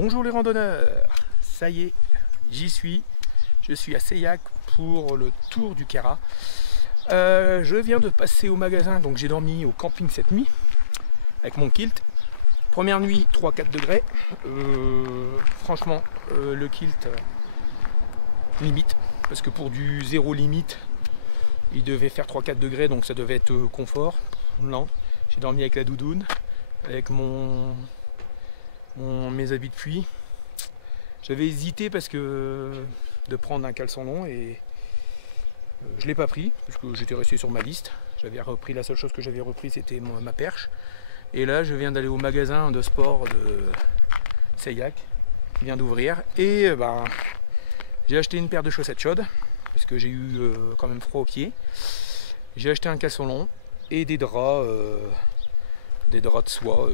Bonjour les randonneurs, ça y est, j'y suis. Je suis à Seilhac pour le tour du Kera. Je viens de passer au magasin, donc j'ai dormi au camping cette nuit avec mon kilt. Première nuit, 3-4 degrés. Franchement, le kilt limite, parce que pour du zéro limite, il devait faire 3-4 degrés, donc ça devait être confort. Non, j'ai dormi avec la doudoune, avec mes habits de pluie. J'avais hésité parce que de prendre un caleçon long et je l'ai pas pris parce que j'étais resté sur ma liste. J'avais repris, la seule chose que j'avais repris c'était ma perche. Et là je viens d'aller au magasin de sport de Seilhac qui vient d'ouvrir et j'ai acheté une paire de chaussettes chaudes parce que j'ai eu quand même froid aux pieds. J'ai acheté un caleçon long et des draps de soie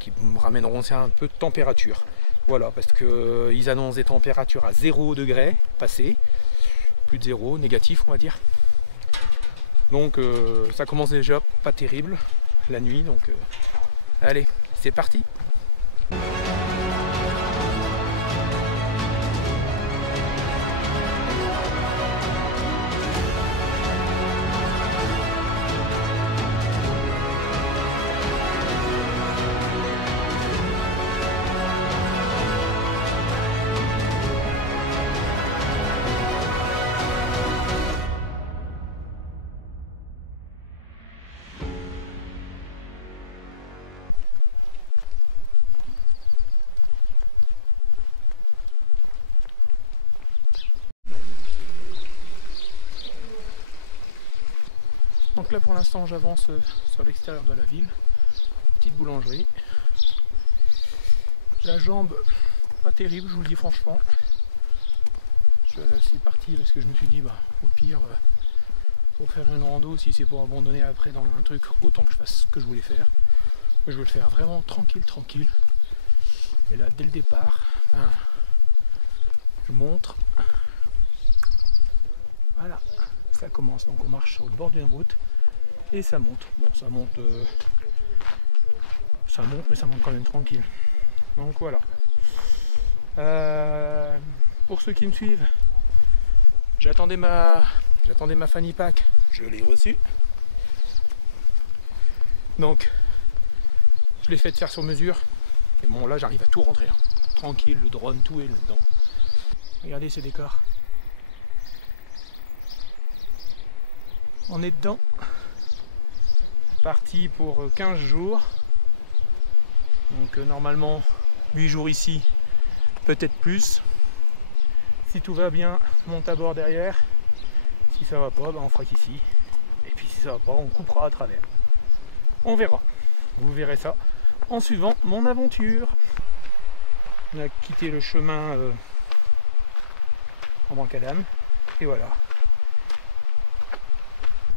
qui me ramèneront aussi un peu de température. Voilà, parce qu'ils annoncent des températures à 0 degré passé, plus de 0, négatif on va dire. Donc ça commence déjà pas terrible la nuit, donc allez, c'est parti. Donc là pour l'instant j'avance sur l'extérieur de la ville, petite boulangerie. La jambe pas terrible, je vous le dis franchement. C'est parti parce que je me suis dit au pire pour faire une rando, si c'est pour abandonner après dans un truc, autant que je fasse ce que je voulais faire. Je veux le faire vraiment tranquille. Et là dès le départ, je montre. Voilà, ça commence, donc on marche sur le bord d'une route et ça monte. Bon, ça monte mais ça monte quand même tranquille. Donc voilà. Pour ceux qui me suivent, j'attendais ma fanny pack, je l'ai reçue. Donc je l'ai fait faire sur mesure. Et bon là j'arrive à tout rentrer. Tranquille, le drone, tout est là-dedans. Regardez ces décors. On est dedans. Parti pour 15 jours. Donc normalement 8 jours ici, peut-être plus. Si tout va bien, monte à bord derrière. Si ça va pas, on fera qu'ici. Et puis si ça va pas, on coupera à travers. On verra. Vous verrez ça en suivant mon aventure. On a quitté le chemin en macadam. Et voilà.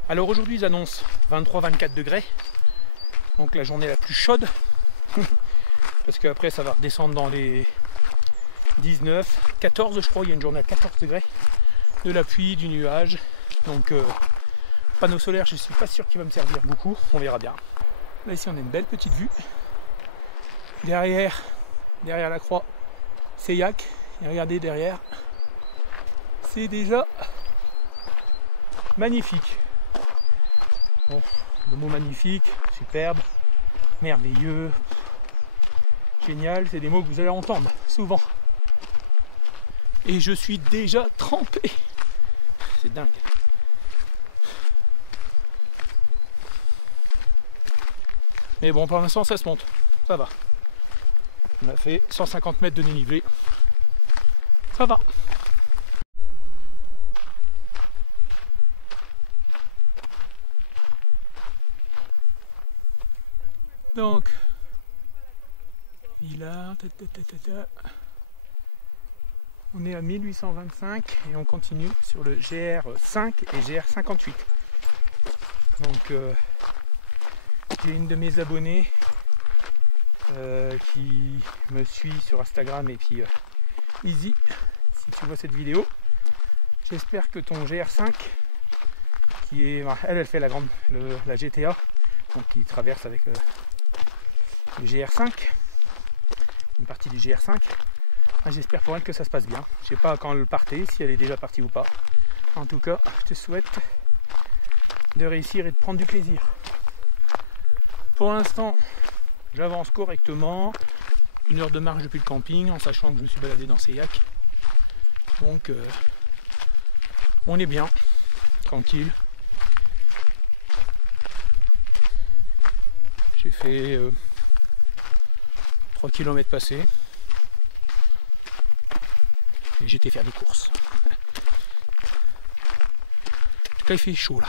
Alors aujourd'hui ils annoncent 23-24 degrés, donc la journée la plus chaude, parce qu'après ça va redescendre dans les 19, 14 je crois, il y a une journée à 14 degrés, de la pluie, du nuage, donc panneau solaire je suis pas sûr qu'il va me servir beaucoup, on verra bien. Là ici on a une belle petite vue, derrière la croix Seilhac, et regardez derrière, c'est déjà magnifique. Bon, le mot magnifique, superbe, merveilleux, génial, c'est des mots que vous allez entendre souvent. Et je suis déjà trempé. C'est dingue. Mais bon, pour l'instant, ça se monte. Ça va. On a fait 150 mètres de dénivelé. Ça va. Donc, villa, on est à 1825 et on continue sur le GR5 et GR58. Donc, j'ai une de mes abonnées qui me suit sur Instagram et puis Easy, si tu vois cette vidéo, j'espère que ton GR5, qui est, elle fait la GTA, donc qui traverse avec le GR5. une partie du GR5. J'espère pour elle que ça se passe bien. Je sais pas quand elle partait, si elle est déjà partie ou pas. En tout cas, je te souhaite de réussir et de prendre du plaisir. Pour l'instant, j'avance correctement. 1 heure de marche depuis le camping, en sachant que je me suis baladé dans Seillac. Donc, on est bien, tranquille. J'ai fait 3 km passés. Et j'étais faire des courses. En tout cas, il fait chaud là.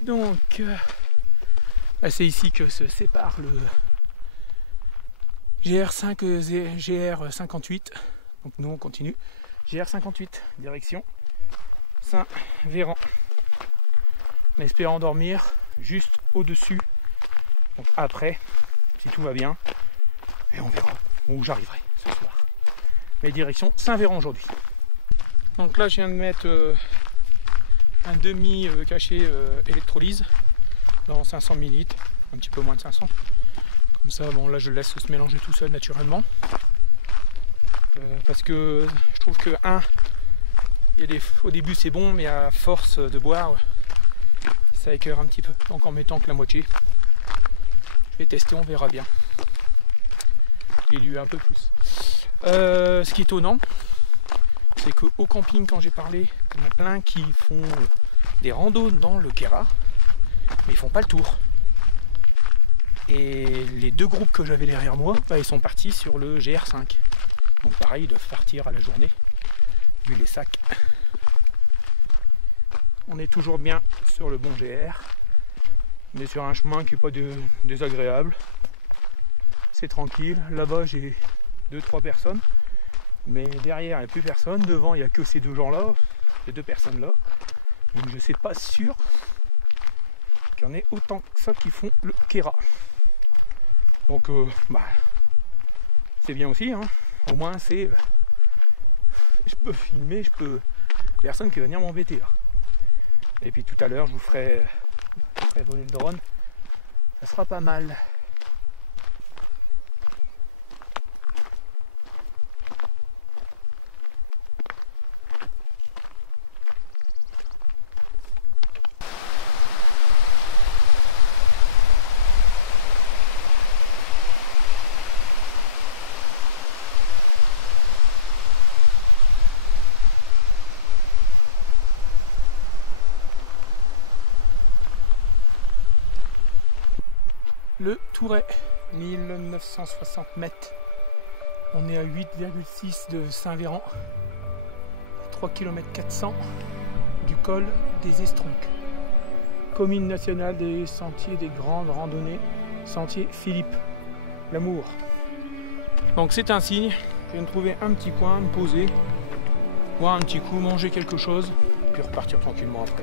Donc, c'est ici que se sépare le GR5 GR58. Donc nous on continue. GR58, direction Saint-Véran. En espérant dormir juste au-dessus. Donc après, si tout va bien, et on verra où j'arriverai ce soir. Mais direction Saint-Véran aujourd'hui. Donc là je viens de mettre un demi cachet électrolyse dans 500 ml, un petit peu moins de 500. Comme ça, bon là je le laisse se mélanger tout seul naturellement. Parce que je trouve que au début c'est bon, mais à force de boire, ça écœure un petit peu. Donc en mettant que la moitié, je vais tester, on verra bien. Il est lu un peu plus. Ce qui est étonnant, c'est qu'au camping, quand j'ai parlé, il y en a plein qui font des randos dans le Queyras, mais ils font pas le tour. Et les 2 groupes que j'avais derrière moi, ils sont partis sur le GR5. Donc pareil, ils doivent partir à la journée, vu les sacs. On est toujours bien sur le bon GR. On est sur un chemin qui n'est pas désagréable. C'est tranquille. Là-bas, j'ai 2-3 personnes. Mais derrière, il n'y a plus personne. Devant, il n'y a que ces 2 gens-là, ces 2 personnes-là. Donc je ne sais pas sûr qu'il y en ait autant que ça qui font le Queyras. Donc c'est bien aussi, hein. Au moins c'est... je peux filmer, personne qui va venir m'embêter là. Et puis tout à l'heure je vous ferai voler le drone. Ça sera pas mal. Le Touret, 1960 mètres. On est à 8,6 de Saint-Véran, 3 km 400 du col des Estronques. Commune nationale des sentiers des grandes randonnées, sentier Philippe, Lamour. Donc c'est un signe, je viens de trouver un petit coin, me poser, boire un petit coup, manger quelque chose, puis repartir tranquillement après.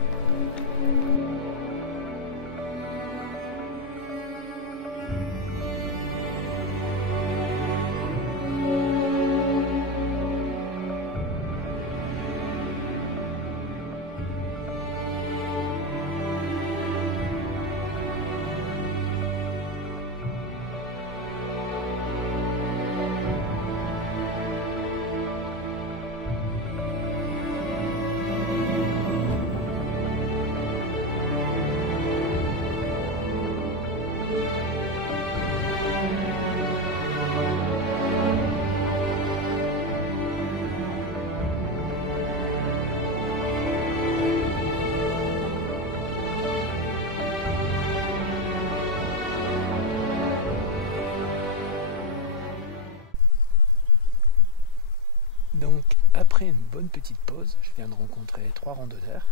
Donc après une bonne petite pause, je viens de rencontrer 3 randonneurs.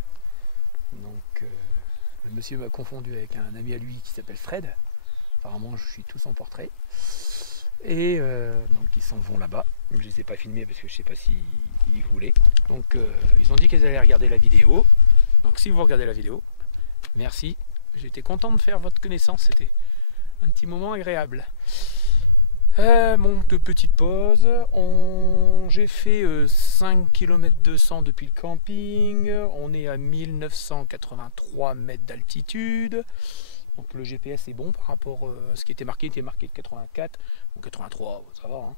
Donc le monsieur m'a confondu avec un ami à lui qui s'appelle Fred. Apparemment je suis tout son portrait. Et donc ils s'en vont là-bas. Je ne les ai pas filmés parce que je ne sais pas s'ils voulaient. Donc ils ont dit qu'ils allaient regarder la vidéo. Donc si vous regardez la vidéo, merci. J'étais content de faire votre connaissance, c'était un petit moment agréable. Bon, de petites pauses. J'ai fait 5 km 200 depuis le camping. On est à 1983 mètres d'altitude. Donc le GPS est bon par rapport à ce qui était marqué. Il était marqué de 84. Ou 83, ça va. Hein.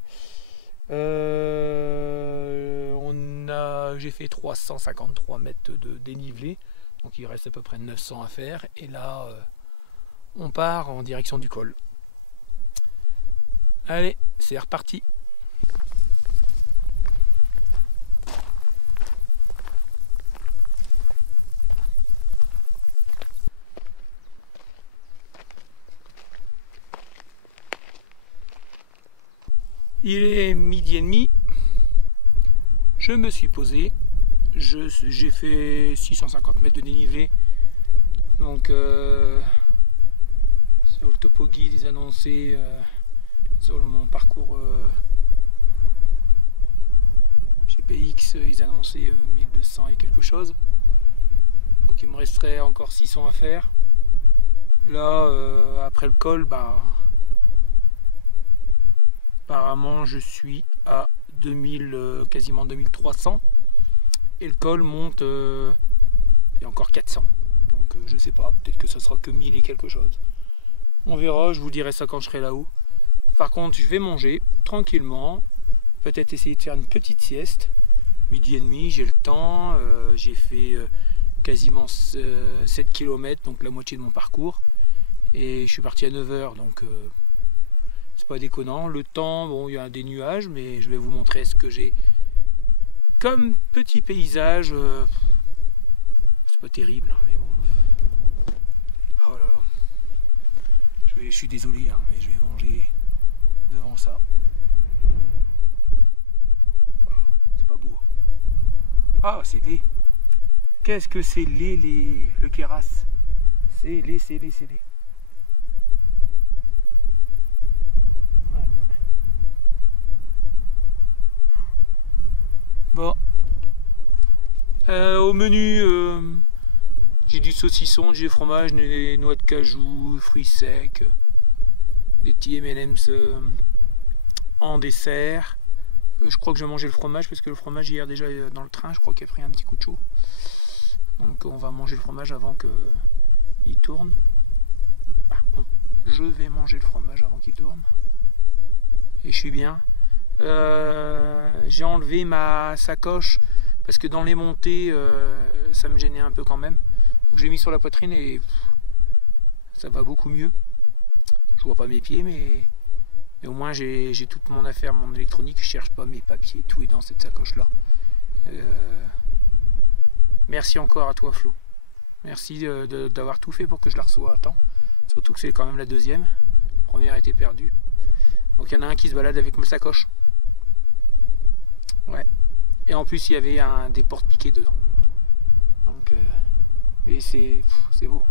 J'ai fait 353 mètres de dénivelé. Donc il reste à peu près 900 à faire. Et là, on part en direction du col. Allez, c'est reparti. Il est 12h30. Je me suis posé. J'ai fait 650 mètres de dénivelé. Donc sur le topo guide, ils annonçaient sur mon parcours GPX, ils annonçaient 1200 et quelque chose. Donc il me resterait encore 600 à faire. Là, après le col, apparemment je suis à 2000, quasiment 2300. Et le col monte, il y a encore 400. Donc je sais pas, peut-être que ce sera que 1000 et quelque chose. On verra, je vous dirai ça quand je serai là-haut. Par contre, je vais manger tranquillement, peut-être essayer de faire une petite sieste. 12h30, j'ai le temps, j'ai fait quasiment 7 km, donc la moitié de mon parcours. Et je suis parti à 9h, donc c'est pas déconnant. Le temps, bon, il y a des nuages, mais je vais vous montrer ce que j'ai comme petit paysage. C'est pas terrible, hein, mais bon. Oh là là. Je suis désolé, hein, mais je vais manger devant ça. C'est pas beau. Ah, c'est laid. Qu'est-ce que c'est laid, le Keras? C'est laid, c'est laid, c'est laid. Ouais. Bon. Au menu, j'ai du saucisson, du fromage, des noix de cajou, fruits secs, des petits M&M's en dessert. Je crois que je vais manger le fromage parce que le fromage hier déjà dans le train, je crois qu'il a pris un petit coup de chaud. Donc on va manger le fromage avant qu'il tourne. Bon, je vais manger le fromage avant qu'il tourne. Et je suis bien. J'ai enlevé ma sacoche parce que dans les montées, ça me gênait un peu quand même. Donc j'ai mis sur la poitrine et ça va beaucoup mieux. Je vois pas mes pieds, mais au moins j'ai toute mon affaire, mon électronique. Je cherche pas mes papiers, tout est dans cette sacoche là. Merci encore à toi Flo. Merci d'avoir tout fait pour que je la reçoive à temps. Surtout que c'est quand même la deuxième. La première a été perdue. Donc il y en a un qui se balade avec ma sacoche. Ouais. Et en plus il y avait des porte-piquets dedans. Donc et c'est beau.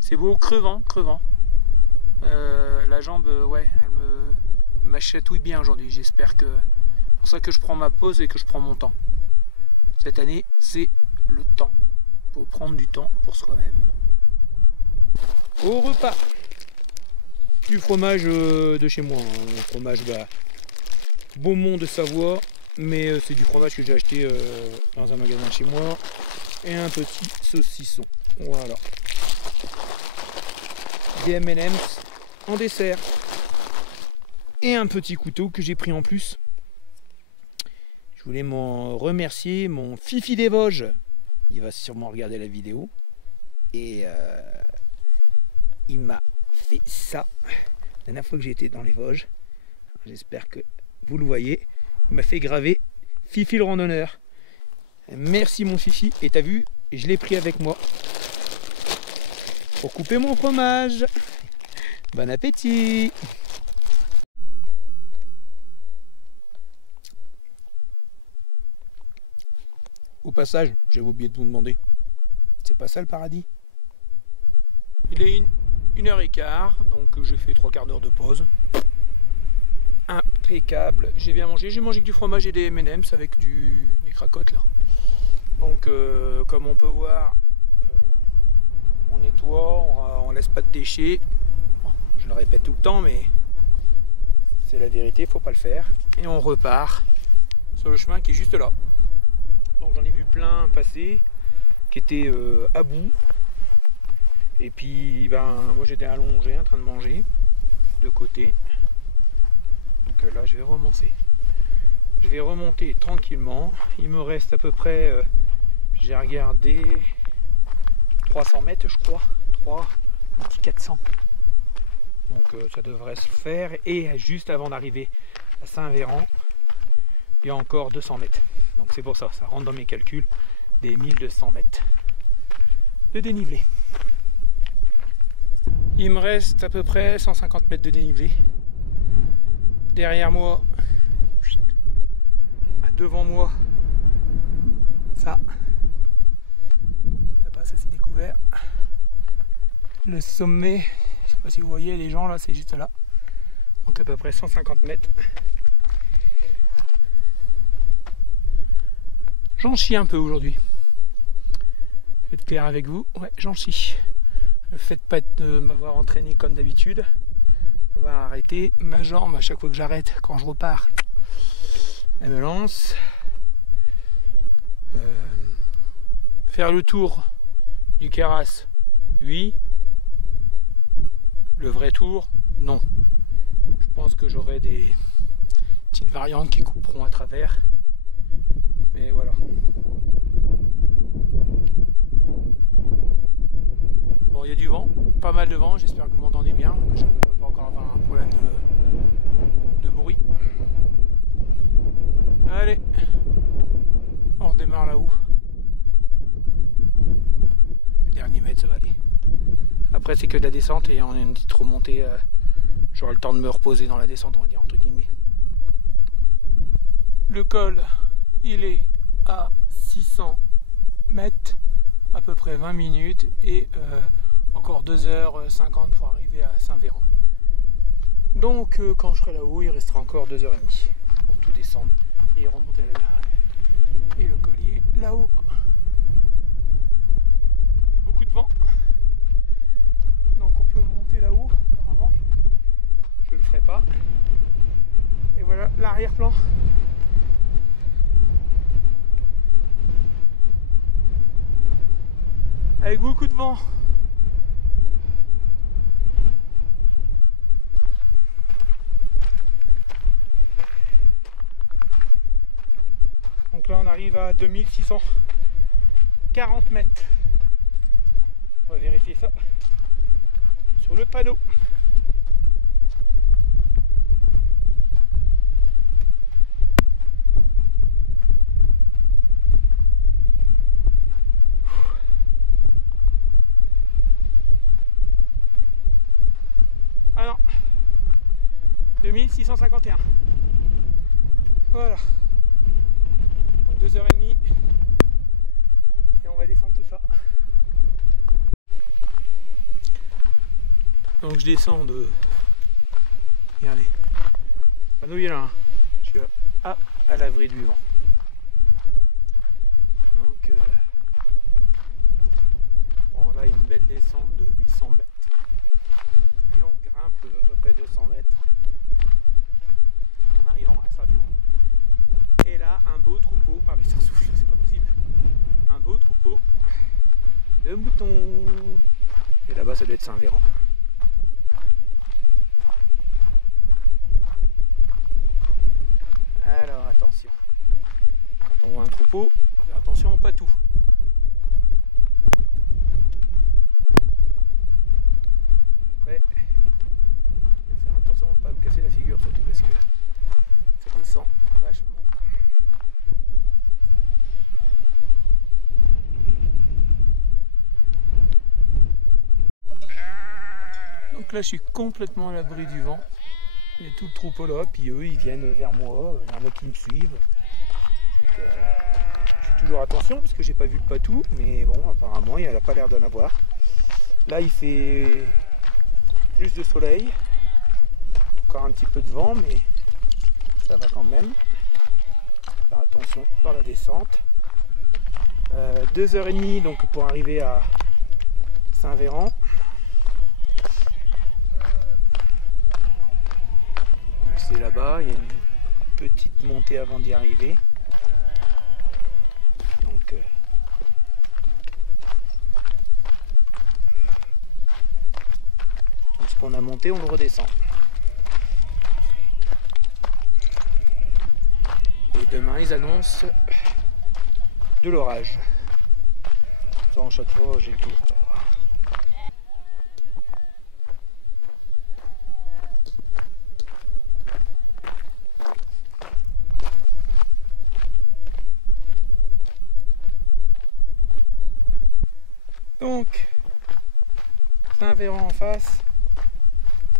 C'est beau, crevant. La jambe, ouais, elle me chatouille bien aujourd'hui. J'espère que c'est pour ça que je prends ma pause et que je prends mon temps. Cette année, c'est le temps. Faut prendre du temps pour soi-même. Au repas, du fromage de chez moi. Un fromage Beaumont de Savoie, mais c'est du fromage que j'ai acheté dans un magasin chez moi. Et un petit saucisson. Voilà. Des M&M's en dessert. Et un petit couteau que j'ai pris en plus. Je voulais m'en remercier mon Fifi des Vosges. Il va sûrement regarder la vidéo. Et il m'a fait ça la dernière fois que j'ai été dans les Vosges. J'espère que vous le voyez. Il m'a fait graver Fifi le randonneur. Merci mon Fifi. Et t'as vu, je l'ai pris avec moi pour couper mon fromage. Bon appétit. Au passage, j'avais oublié de vous demander, c'est pas ça le paradis? Il est 1h15, donc j'ai fait 3 quarts d'heure de pause. Impeccable, j'ai bien mangé. J'ai mangé que du fromage et des M&M's avec des cracottes là. Donc comme on peut voir, on nettoie, on laisse pas de déchets. Bon, je le répète tout le temps, mais C'est la vérité, faut pas le faire. Et on repart sur le chemin qui est juste là. Donc j'en ai vu plein passer qui étaient à bout. Et puis moi j'étais allongé en train de manger de côté. Donc là je vais remonter. Je vais remonter tranquillement. Il me reste à peu près, j'ai regardé, 300 mètres je crois. Un petit 400. Donc ça devrait se faire. Et juste avant d'arriver à Saint-Véran, il y a encore 200 mètres. Donc c'est pour ça, ça rentre dans mes calculs, des 1200 mètres de dénivelé. Il me reste à peu près 150 mètres de dénivelé. Derrière moi, devant moi, ça. Là-bas, ça s'est découvert. Le sommet, je sais pas si vous voyez les gens là, c'est juste là. Donc à peu près 150 mètres. J'en chie un peu aujourd'hui. Je vais être clair avec vous, ouais, j'en chie. Le fait de m'avoir entraîné comme d'habitude, d'avoir arrêté ma jambe à chaque fois que j'arrête, quand je repars, elle me lance. Faire le tour du Queyras, oui. Le vrai tour, non. Je pense que j'aurai des petites variantes qui couperont à travers. Mais voilà. Bon, il y a du vent, pas mal de vent, j'espère que vous m'entendez bien. Je ne peux pas encore avoir un problème de bruit. Allez, on redémarre là-haut. Le dernier mètre, ça va aller. Après, c'est que de la descente et on a une petite remontée. J'aurai le temps de me reposer dans la descente, on va dire, entre guillemets. Le col, il est à 600 mètres, à peu près 20 minutes et encore 2h50 pour arriver à Saint-Véran. Donc quand je serai là-haut, il restera encore 2h30 pour tout descendre et remonter à la gare. Et le collier là-haut. Beaucoup de vent. Donc on peut monter là-haut, apparemment. Je le ferai pas. Et voilà l'arrière-plan. Avec beaucoup de vent. Donc là on arrive à 2640 mètres. On va vérifier ça sur le panneau. Ah non, 2651. Voilà. Donc 2h30 et on va descendre tout ça. Donc je descends de... Regardez. Le panneau il est là. Hein. Je suis à l'abri du vent. Donc bon là il y a une belle descente de 800 mètres. Et on grimpe à peu près 200 mètres en arrivant à Saint-Véran. Et là, un beau troupeau, ah mais ça souffle, c'est pas possible, un beau troupeau de moutons. Et là-bas, ça doit être Saint-Véran. Alors, attention. Quand on voit un troupeau, faire attention, pas tout. Après, faire attention à ne pas me casser la figure, surtout parce que ça descend vachement. Donc là je suis complètement à l'abri du vent. Il y a tout le troupeau là, puis eux ils viennent vers moi, il y en a qui me suivent. Donc je fais toujours attention parce que j'ai pas vu le patou, mais bon apparemment il n'a pas l'air d'en avoir. Là il fait plus de soleil, encore un petit peu de vent, mais ça va quand même. Faire attention dans la descente. 2h30 donc pour arriver à Saint-Véran. C'est là-bas. Il y a une petite montée avant d'y arriver. Donc tout ce qu'on a monté, on le redescend. Et demain, ils annoncent de l'orage. Ça, chaque fois, j'ai le tour. Donc, Saint-Véran en face.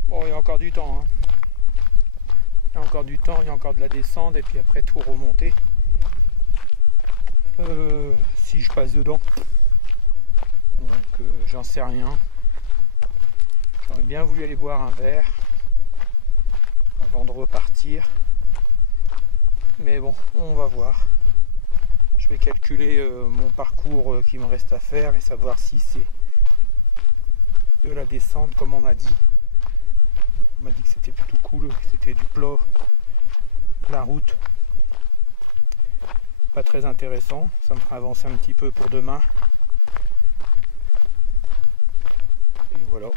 Bon, il y a encore du temps. Hein. Il y a encore du temps, il y a encore de la descente et puis après tout remonter. Si je passe dedans. Donc, j'en sais rien. J'aurais bien voulu aller boire un verre avant de repartir. Mais bon, on va voir. Je vais calculer mon parcours qui me reste à faire et savoir si c'est de la descente comme on m'a dit. On m'a dit que c'était plutôt cool, que c'était du plat, la route. Pas très intéressant, ça me fera avancer un petit peu pour demain. Et voilà.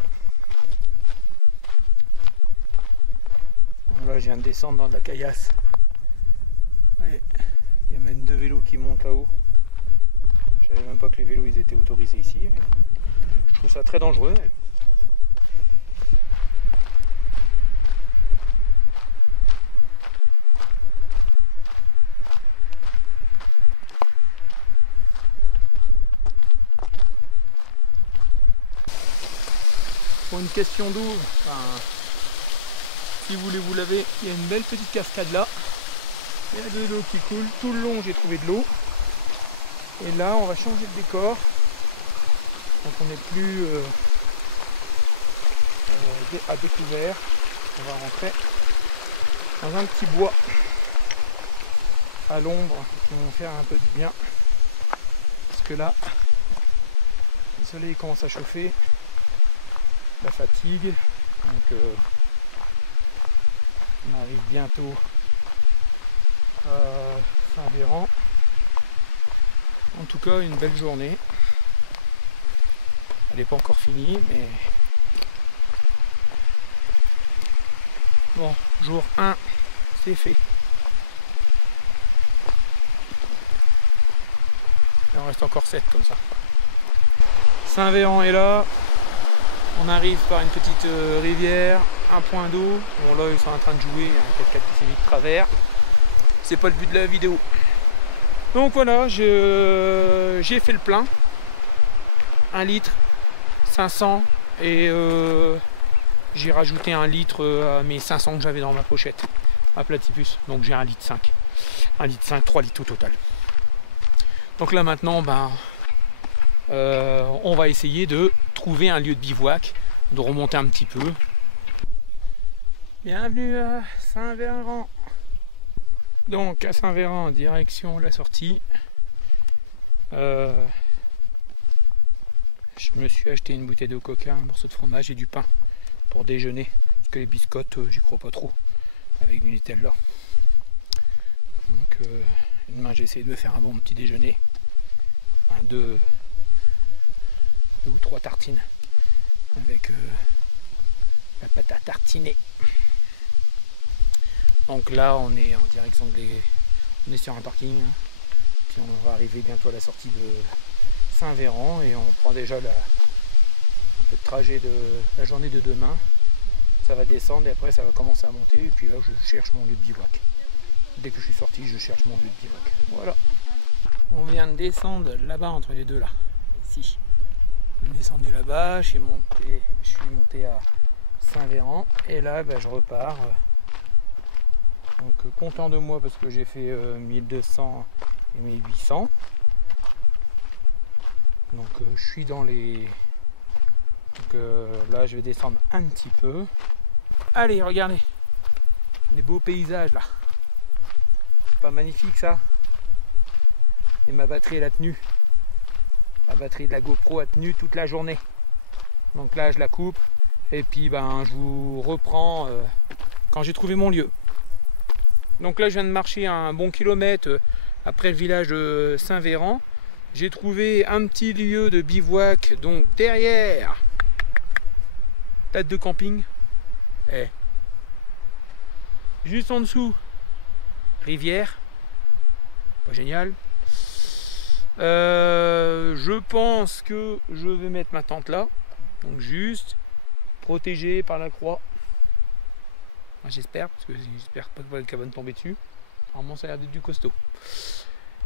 Là, je viens de descendre dans de la caillasse. Ouais. Il y a même 2 vélos qui montent là-haut. Je savais même pas que les vélos ils étaient autorisés ici. Mais je trouve ça très dangereux. Pour une question d'eau, enfin, si vous voulez vous laver, il y a une belle petite cascade là. Il y a de l'eau qui coule. Tout le long, j'ai trouvé de l'eau. Et là, on va changer de décor. Donc, on n'est plus à découvert. On va rentrer dans un petit bois à l'ombre qui vont faire un peu de bien. Parce que là, le soleil commence à chauffer. La fatigue. Donc, on arrive bientôt Saint-Véran. En tout cas, une belle journée. Elle n'est pas encore finie, mais bon, jour 1, c'est fait. Il en reste encore 7 comme ça. Saint-Véran est là. On arrive par une petite rivière, un point d'eau. Bon, là, ils sont en train de jouer, il y a un 4x4 qui s'est mis de travers. C'est pas le but de la vidéo. Donc voilà, j'ai fait le plein. 1 litre, 500 et j'ai rajouté 1 litre à mes 500 que j'avais dans ma pochette à Platypus. Donc j'ai 1 litre 5. 1 litre 5, 3 litres au total. Donc là maintenant, ben, on va essayer de trouver un lieu de bivouac, de remonter un petit peu. Bienvenue à Saint-Véran. Donc à Saint-Véran, direction la sortie. Je me suis acheté une bouteille de coca, un morceau de fromage et du pain pour déjeuner. Parce que les biscottes, j'y crois pas trop. Avec du Nutella. Donc demain j'ai essayé de me faire un bon petit déjeuner. Enfin, 2 ou 3 tartines avec la pâte à tartiner. Donc là on est en direction on est sur un parking, hein. Puis on va arriver bientôt à la sortie de Saint-Véran et on prend déjà un peu de trajet de la journée de demain. Ça va descendre et après ça va commencer à monter et puis là je cherche mon lieu de bivouac. Dès que je suis sorti, je cherche mon lieu de bivouac. Voilà. On vient de descendre là-bas entre les deux là. Ici. On est descendu là-bas, je suis monté à Saint-Véran et là ben, je repars. Donc content de moi parce que j'ai fait 1200 et 1800. Donc je suis dans les... Donc là je vais descendre un petit peu. Allez, regardez. Les beaux paysages là. C'est pas magnifique ça? Et ma batterie elle a tenu. La batterie de la GoPro a tenu toute la journée. Donc là je la coupe. Et puis ben je vous reprends quand j'ai trouvé mon lieu. Donc là je viens de marcher un bon kilomètre après le village de Saint-Véran. J'ai trouvé un petit lieu de bivouac, donc derrière tête de camping. Juste en dessous, rivière. Pas génial. Je pense que je vais mettre ma tente là. Donc juste protégé par la croix. J'espère, parce que j'espère pas que le va me tomber dessus. Normalement ça a l'air d'être du costaud.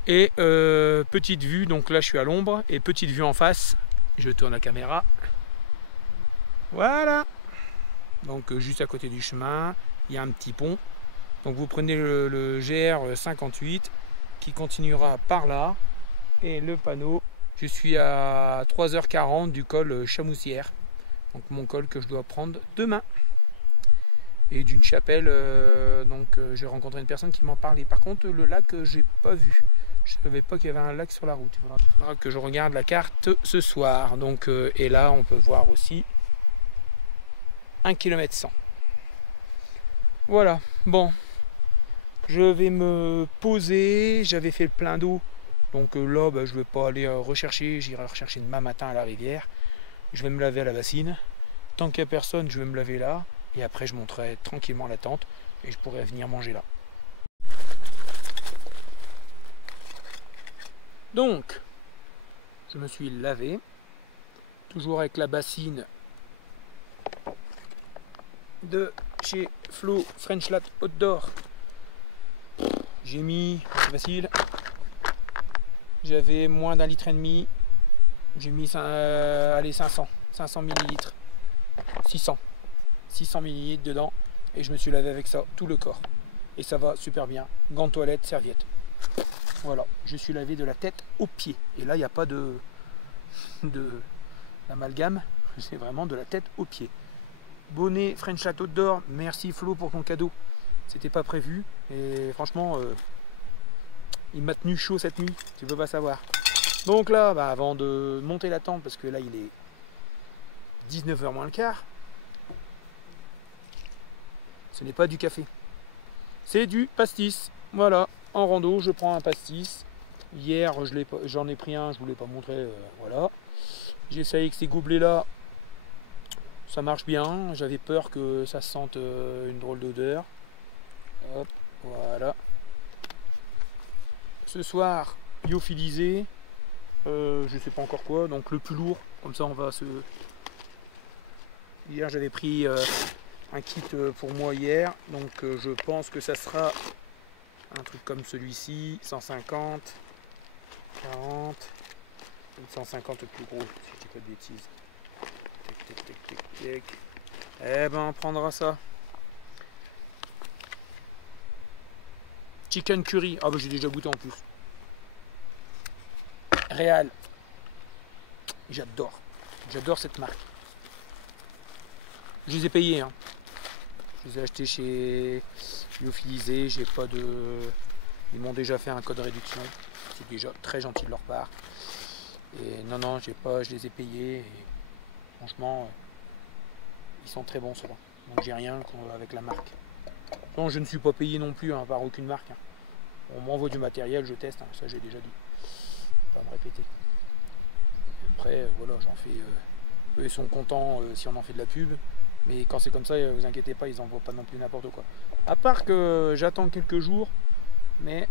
Et petite vue, donc là je suis à l'ombre, et petite vue en face, je tourne la caméra. Voilà. Donc juste à côté du chemin, il y a un petit pont. Donc vous prenez le GR 58 qui continuera par là. Et le panneau, je suis à 3h40 du col Chamoussière. Donc mon col que je dois prendre demain. Et d'une chapelle, j'ai rencontré une personne qui m'en parlait. Par contre le lac j'ai pas vu. Je ne savais pas qu'il y avait un lac sur la route. Il faudra que je regarde la carte ce soir. Donc, et là on peut voir aussi 1 km 100. Voilà, bon. Je vais me poser. J'avais fait le plein d'eau. Donc là, je ne vais pas aller rechercher. J'irai rechercher demain matin à la rivière. Je vais me laver à la bassine. Tant qu'il n'y a personne, je vais me laver là. Et après, je monterai tranquillement la tente. Et je pourrai venir manger là. Donc, je me suis lavé. Toujours avec la bassine de chez Flo French Lat Outdoor. J'ai mis, c'est facile, j'avais moins d'1,5 litre. J'ai mis 500 millilitres, 600 millilitres dedans, et je me suis lavé avec ça tout le corps. Et ça va super bien. Gants de toilette, serviette. Voilà, je suis lavé de la tête aux pieds. Et là, il n'y a pas d'amalgame, c'est vraiment de la tête aux pieds. Bonnet French Lat Outdoor, merci Flo pour ton cadeau. C'était pas prévu et franchement, il m'a tenu chaud cette nuit, tu peux pas savoir. Donc là, avant de monter la tente, parce que là il est 19h moins le quart, ce n'est pas du café, c'est du pastis. Voilà, en rando, je prends un pastis. Hier, j'en ai pris un, je ne vous l'ai pas montré, voilà. J'ai essayé que ces gobelets là, ça marche bien. J'avais peur que ça sente une drôle d'odeur. Hop, voilà. Ce soir, lyophilisé, je sais pas encore quoi, donc le plus lourd, comme ça on va se... Hier j'avais pris un kit pour moi hier, donc je pense que ça sera un truc comme celui-ci, 150, 40, 150 le plus gros, si je dis pas de bêtises. Tac. Eh ben on prendra ça. Chicken curry, ah bah j'ai déjà goûté en plus. Réal, j'adore cette marque. Je les ai payés, hein. Je les ai achetés chez Lyophilisé, j'ai pas de... Ils m'ont déjà fait un code réduction, c'est déjà très gentil de leur part. Et non, je les ai payés et franchement, ils sont très bons ceux-là. Donc j'ai rien avec la marque. Non, je ne suis pas payé non plus par aucune marque. On m'envoie du matériel, je teste, ça j'ai déjà dit. Pas me répéter. Après, voilà, j'en fais. Eux ils sont contents si on en fait de la pub. Mais quand c'est comme ça, vous inquiétez pas, ils envoient pas non plus n'importe quoi. À part que j'attends quelques jours, mais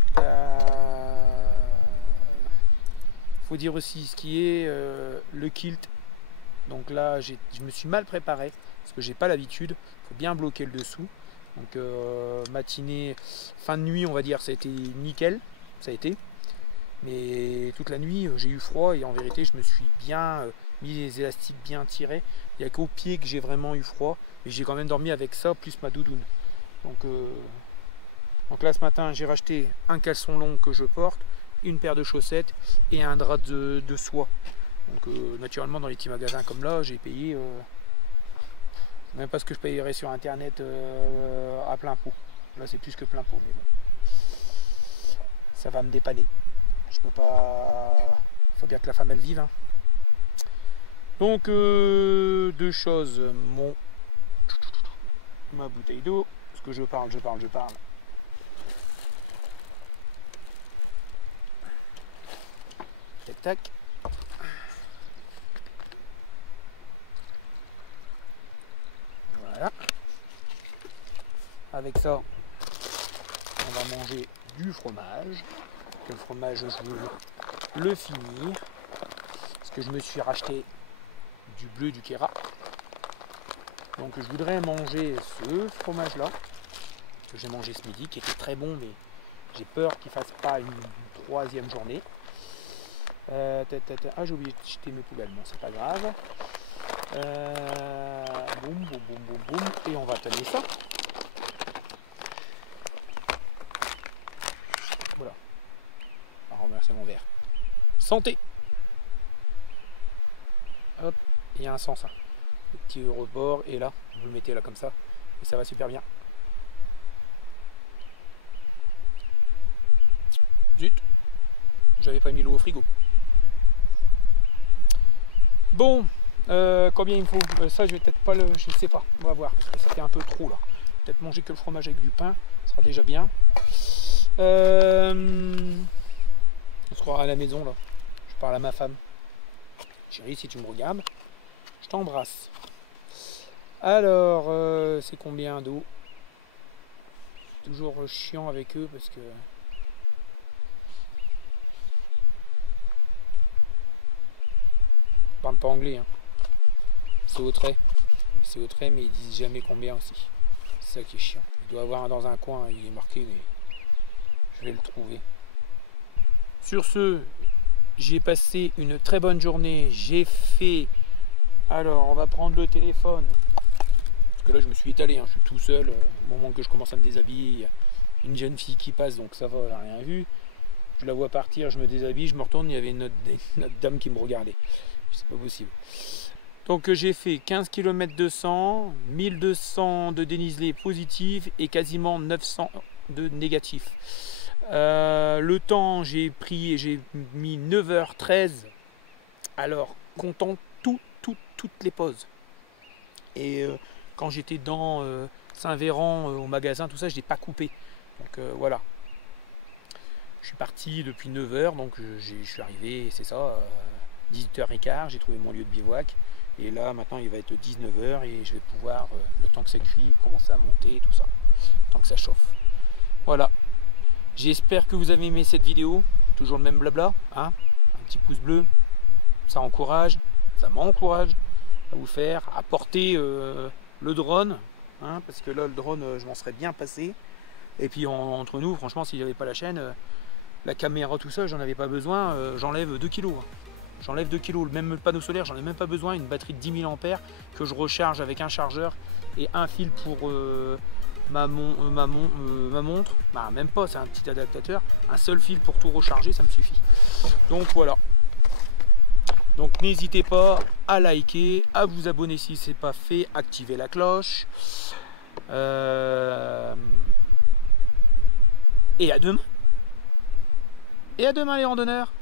faut dire aussi ce qui est le kilt. Donc là, je me suis mal préparé parce que j'ai pas l'habitude. Il faut bien bloquer le dessous. Donc matinée, fin de nuit, on va dire, ça a été nickel, ça a été. Mais toute la nuit, j'ai eu froid et en vérité, je me suis bien mis les élastiques bien tirés. Il n'y a qu'au pied que j'ai vraiment eu froid, mais j'ai quand même dormi avec ça plus ma doudoune. Donc là, ce matin, j'ai racheté un caleçon long que je porte, une paire de chaussettes et un drap de soie. Donc naturellement, dans les petits magasins comme là, j'ai payé... même pas ce que je payerais sur internet à plein pot. Là c'est plus que plein pot, mais bon. Ça va me dépanner. Je peux pas. Faut bien que la femme elle vive. Hein. Donc deux choses. Ma bouteille d'eau. Parce que je parle. tac, tac. Voilà. Avec ça, on va manger du fromage. Le fromage, je veux le finir. Parce que je me suis racheté du bleu du Kera. Donc je voudrais manger ce fromage là que j'ai mangé ce midi, qui était très bon, mais j'ai peur qu'il ne fasse pas une troisième journée. Ah, j'ai oublié de jeter mes poubelles, bon c'est pas grave. Boum, boum, boum, boum, boum, et on va tanner ça. Voilà. On va remercier mon verre. Santé. Hop, il y a un sens. Hein. Le petit rebord, et là, vous le mettez là comme ça, et ça va super bien. Zut, j'avais pas mis l'eau au frigo. Bon, combien il me faut? Ça, je vais peut-être pas le... Je sais pas, on va voir, parce que ça fait un peu trop là. Peut-être manger que le fromage avec du pain, ça sera déjà bien. On se croira à la maison là. Je parle à ma femme. Chérie, si tu me regardes, je t'embrasse. Alors, c'est combien d'eau? Toujours chiant avec eux parce que... Ils parlent pas anglais. Hein. C'est au trait. C'est au trait, mais ils disent jamais combien aussi. C'est ça qui est chiant. Il doit avoir dans un coin, il est marqué, mais je vais le trouver. Sur ce, j'ai passé une très bonne journée. J'ai fait... Alors, on va prendre le téléphone. Parce que là, je me suis étalé. Hein. Je suis tout seul. Au moment que je commence à me déshabiller, il y a une jeune fille qui passe, donc ça va, elle n'a rien vu. Je la vois partir, je me déshabille, je me retourne, il y avait une autre dame qui me regardait. C'est pas possible. Donc j'ai fait 15 km 200, 1200 de dénivelé positif et quasiment 900 de négatif. Le temps, j'ai mis 9h13. Alors, comptant toutes les pauses. Et quand j'étais dans Saint-Véran au magasin, tout ça, je n'ai pas coupé. Donc voilà. Je suis parti depuis 9h, donc je suis arrivé, c'est ça, 18h15, j'ai trouvé mon lieu de bivouac. Et là, maintenant, il va être 19h et je vais pouvoir, le temps que ça cuit, commencer à monter, tout ça. Le temps que ça chauffe. Voilà. J'espère que vous avez aimé cette vidéo. Toujours le même blabla. Hein, un petit pouce bleu. Ça encourage. Ça m'encourage à vous faire. À porter le drone. Hein, parce que là, le drone, je m'en serais bien passé. Et puis, entre nous, franchement, si j'avais pas la chaîne, la caméra, tout ça, j'en avais pas besoin. J'enlève 2 kg. J'enlève 2 kg, même le panneau solaire, j'en ai même pas besoin. Une batterie de 10 000 ampères que je recharge avec un chargeur et un fil pour ma montre. Bah, même pas, c'est un petit adaptateur. Un seul fil pour tout recharger, ça me suffit. Donc voilà. Donc n'hésitez pas à liker, à vous abonner si ce n'est pas fait, activer la cloche. Et à demain. Et à demain les randonneurs.